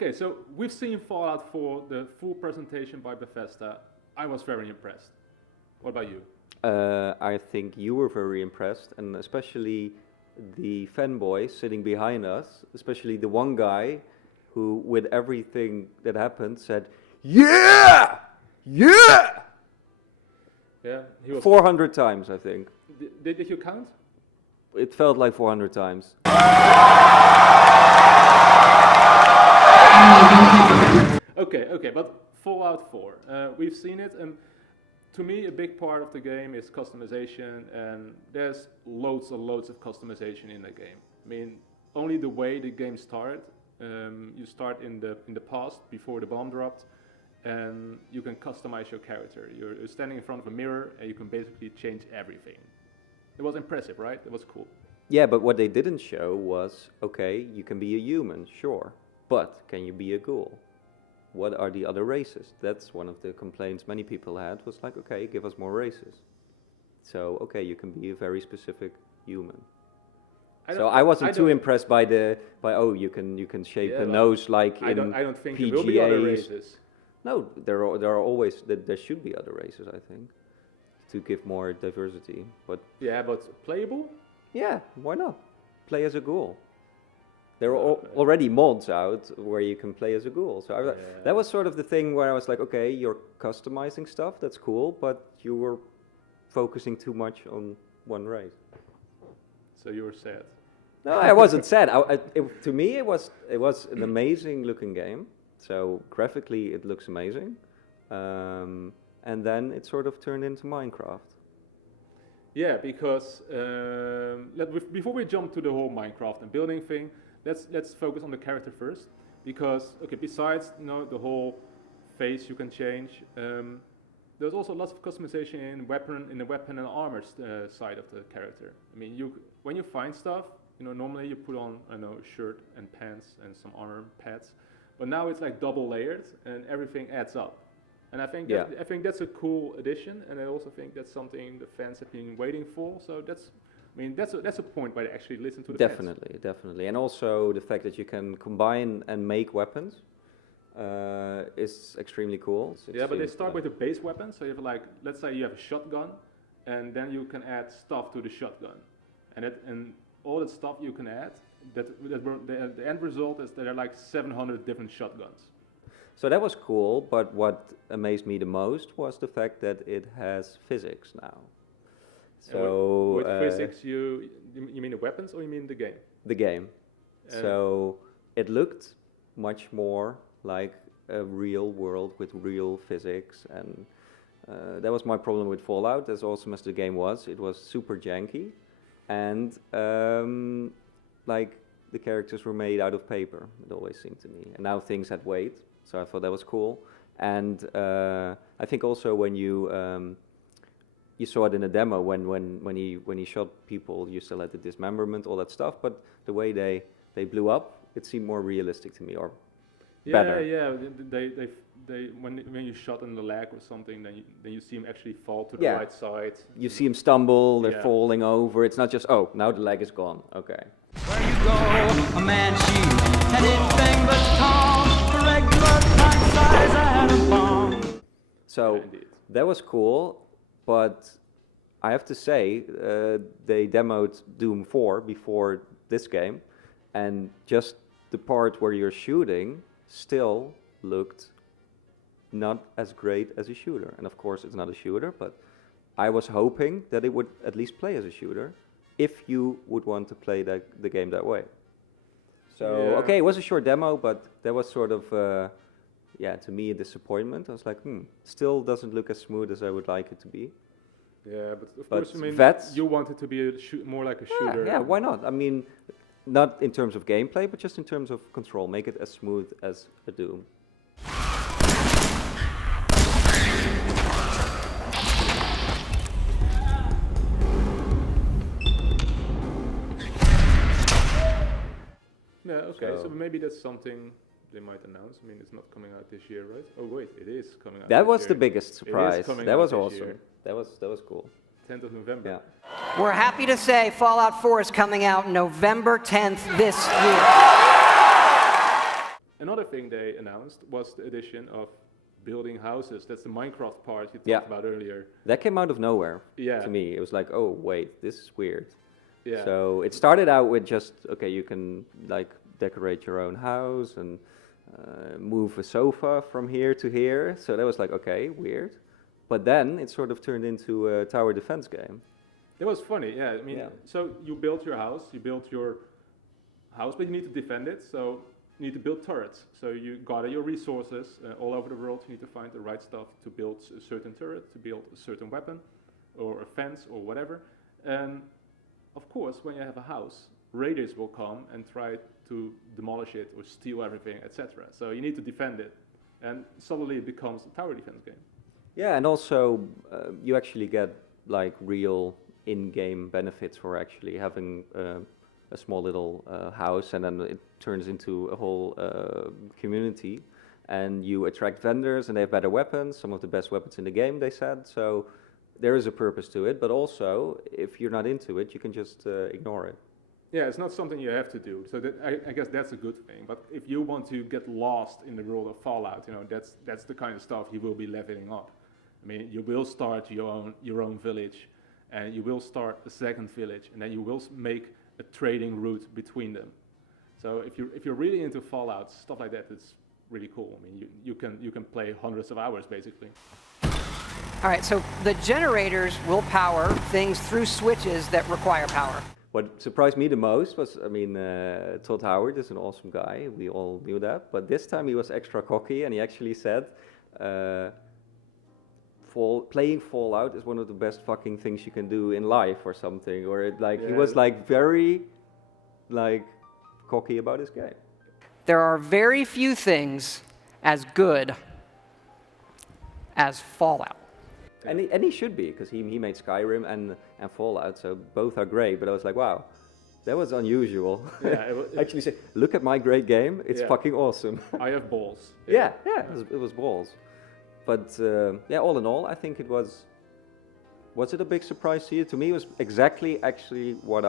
Okay, so we've seen Fallout 4, the full presentation by Bethesda. I was very impressed. What about you? I think you were very impressed, and especially the fanboys sitting behind us, especially the one guy who, with everything that happened, said, "Yeah! Yeah!" Yeah, he was 400 times, I think. Did you count? It felt like 400 times. Okay, but Fallout 4, we've seen it, and to me a big part of the game is customization, and there's loads and loads of customization in the game. I mean, only the way the game started, you start in the past, before the bomb dropped, and you can customize your character. You're standing in front of a mirror, and you can basically change everything. It was impressive, right? It was cool. Yeah, but what they didn't show was, okay, you can be a human, sure, but can you be a ghoul? What are the other races? That's one of the complaints many people had, was like, okay, give us more races. So, okay, you can be a very specific human. I wasn't too impressed by oh, you can shape a nose like in I don't think PGAs. there will be other races. No, there are always, there should be other races, I think, to give more diversity. But yeah, but playable? Yeah, why not? Play as a ghoul. There are already mods out where you can play as a ghoul. So that was sort of the thing where I was like, okay, you're customizing stuff, that's cool, but you were focusing too much on one race. So you were sad? No, I wasn't sad. To me, it was an amazing looking game. So graphically, it looks amazing. And then it sort of turned into Minecraft. Yeah, because before we jump to the whole Minecraft and building thing, let's focus on the character first. Because besides the whole face you can change, there's also lots of customization in the weapon and armor side of the character. I mean, when you find stuff, normally you put on a shirt and pants and some armor pads, but now it's like double layered and everything adds up. And I think that's a cool addition, and I also think that's something the fans have been waiting for. So that's a point where they actually listen to the fans. Definitely, and also the fact that you can combine and make weapons is extremely cool. But they start with the base weapon. So you have let's say you have a shotgun, and then you can add stuff to the shotgun, and all that stuff you can add. The end result is there are like 700 different shotguns. So that was cool, but what amazed me the most was the fact that it has physics now. So with physics, you mean the weapons or you mean the game? The game. So it looked much more like a real world with real physics, and that was my problem with Fallout. As awesome as the game was, it was super janky, and like the characters were made out of paper. It always seemed to me, and now things had weight. So I thought that was cool, and I think also when you saw it in a demo when he shot people, you still had the dismemberment, all that stuff. But the way they blew up, it seemed more realistic to me, or better. Yeah. They when you shot in the leg or something, then you see him actually fall to the right side. You see him stumble. They're falling over. It's not just now the leg is gone. Okay. Where you go, a man shoots anything but calm. Regular time size atom bomb. So that was cool, but I have to say they demoed Doom 4 before this game, and just the part where you're shooting still looked not as great as a shooter. And of course it's not a shooter, but I was hoping that it would at least play as a shooter if you would want to play the game that way. So, okay, it was a short demo, but that was sort of, to me a disappointment. I was like, still doesn't look as smooth as I would like it to be. Yeah, but of course, I mean, you want it to be more like a shooter. Yeah, why not? I mean, not in terms of gameplay, but just in terms of control. Make it as smooth as a Doom. Yeah, okay, so maybe that's something they might announce. I mean, it's not coming out this year, right? Oh wait, it is coming out. That was the biggest surprise. That was awesome. That was cool. 10th of November. Yeah. We're happy to say Fallout 4 is coming out November 10th this year. Another thing they announced was the addition of building houses. That's the Minecraft part you talked Yeah. about earlier. That came out of nowhere Yeah. to me. It was like, oh wait, this is weird. Yeah. So it started out with just, okay, you can like decorate your own house and move a sofa from here to here. So that was like, okay, weird. But then it sort of turned into a tower defense game. It was funny, yeah. I mean, Yeah. so you built your house, but you need to defend it. So you need to build turrets. So you gather your resources all over the world. You need to find the right stuff to build a certain turret, to build a certain weapon, or a fence, or whatever. And of course, when you have a house, raiders will come and try to demolish it or steal everything, etc. So you need to defend it, and suddenly it becomes a tower defense game. Yeah, and also you actually get like real in-game benefits for actually having a small little house, and then it turns into a whole community, and you attract vendors, and they have better weapons, some of the best weapons in the game, they said. So there is a purpose to it, but also if you're not into it, you can just ignore it. Yeah, it's not something you have to do. So that, I guess that's a good thing. But if you want to get lost in the world of Fallout, you know, that's the kind of stuff you will be leveling up. I mean, you will start your own village, and you will start a second village, and then you will make a trading route between them. So if you're really into Fallout, stuff like that, it's really cool. I mean, you can play hundreds of hours basically. All right, so the generators will power things through switches that require power. What surprised me the most was, I mean, Todd Howard is an awesome guy. We all knew that. But this time he was extra cocky, and he actually said, playing Fallout is one of the best fucking things you can do in life or something. Or it, like he was like very like cocky about his game. There are very few things as good as Fallout. And he should be, because he made Skyrim and Fallout, so both are great. But I was like, wow, that was unusual. Yeah, Actually say, look at my great game, it's fucking awesome. I have balls. Yeah, it was balls. But yeah, all in all, I think it was it a big surprise to you? To me, it was exactly actually what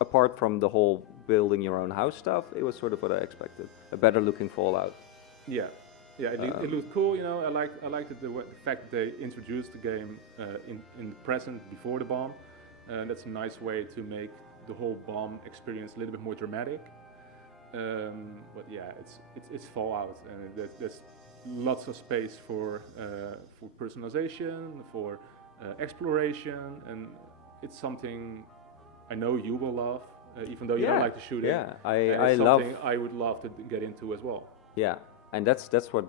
apart from the whole building your own house stuff, it was sort of what I expected. A better looking Fallout. Yeah. Yeah, it looked cool. You know, I liked the fact that they introduced the game in the present before the bomb. That's a nice way to make the whole bomb experience a little bit more dramatic. But yeah, it's Fallout, and there's lots of space for personalization, for exploration, and it's something I know you will love, even though you don't like the shooting. Yeah, it's something I would love to get into as well. Yeah. And that's what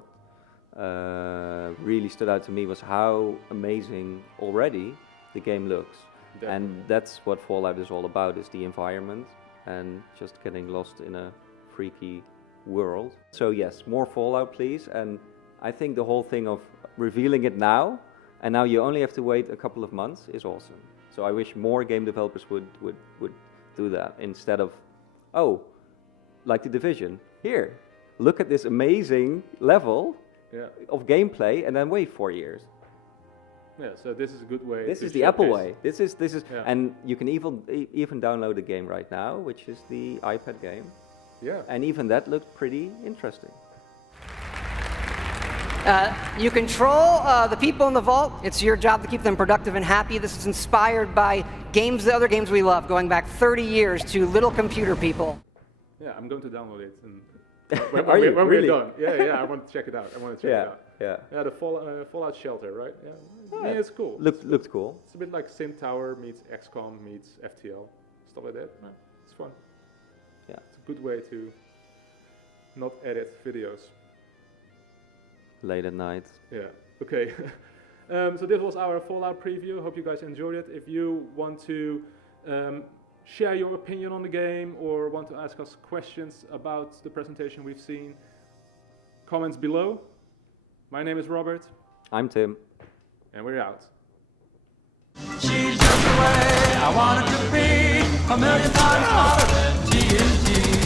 really stood out to me, was how amazing already the game looks. Definitely. And that's what Fallout is all about, is the environment and just getting lost in a freaky world. So yes, more Fallout please. And I think the whole thing of revealing it now, and now you only have to wait a couple of months, is awesome. So I wish more game developers would do that, instead of, oh, like The Division, here, look at this amazing level of gameplay, and then wait 4 years. Yeah, so this is a good way. This to is the Apple showcase. way. This is, and you can even download the game right now, which is the iPad game. Yeah. And even that looked pretty interesting. You control the people in the vault. It's your job to keep them productive and happy. This is inspired by the other games we love, going back 30 years to Little Computer People. Yeah, I'm going to download it. And when we're done. Yeah, I want to check it out. Yeah. Yeah, the Fallout Shelter, right? Yeah, it's cool. Looked cool. It's a bit like Sim Tower meets XCOM meets FTL, stuff like that. Yeah, it's fun. Yeah, it's a good way to not edit videos. Late at night. Yeah. Okay. So this was our Fallout preview. Hope you guys enjoyed it. If you want to share your opinion on the game or want to ask us questions about the presentation we've seen, comments below. My name is Robert. I'm Tim. And we're out. She's just the way I want it to be, a million times hotter than TNT.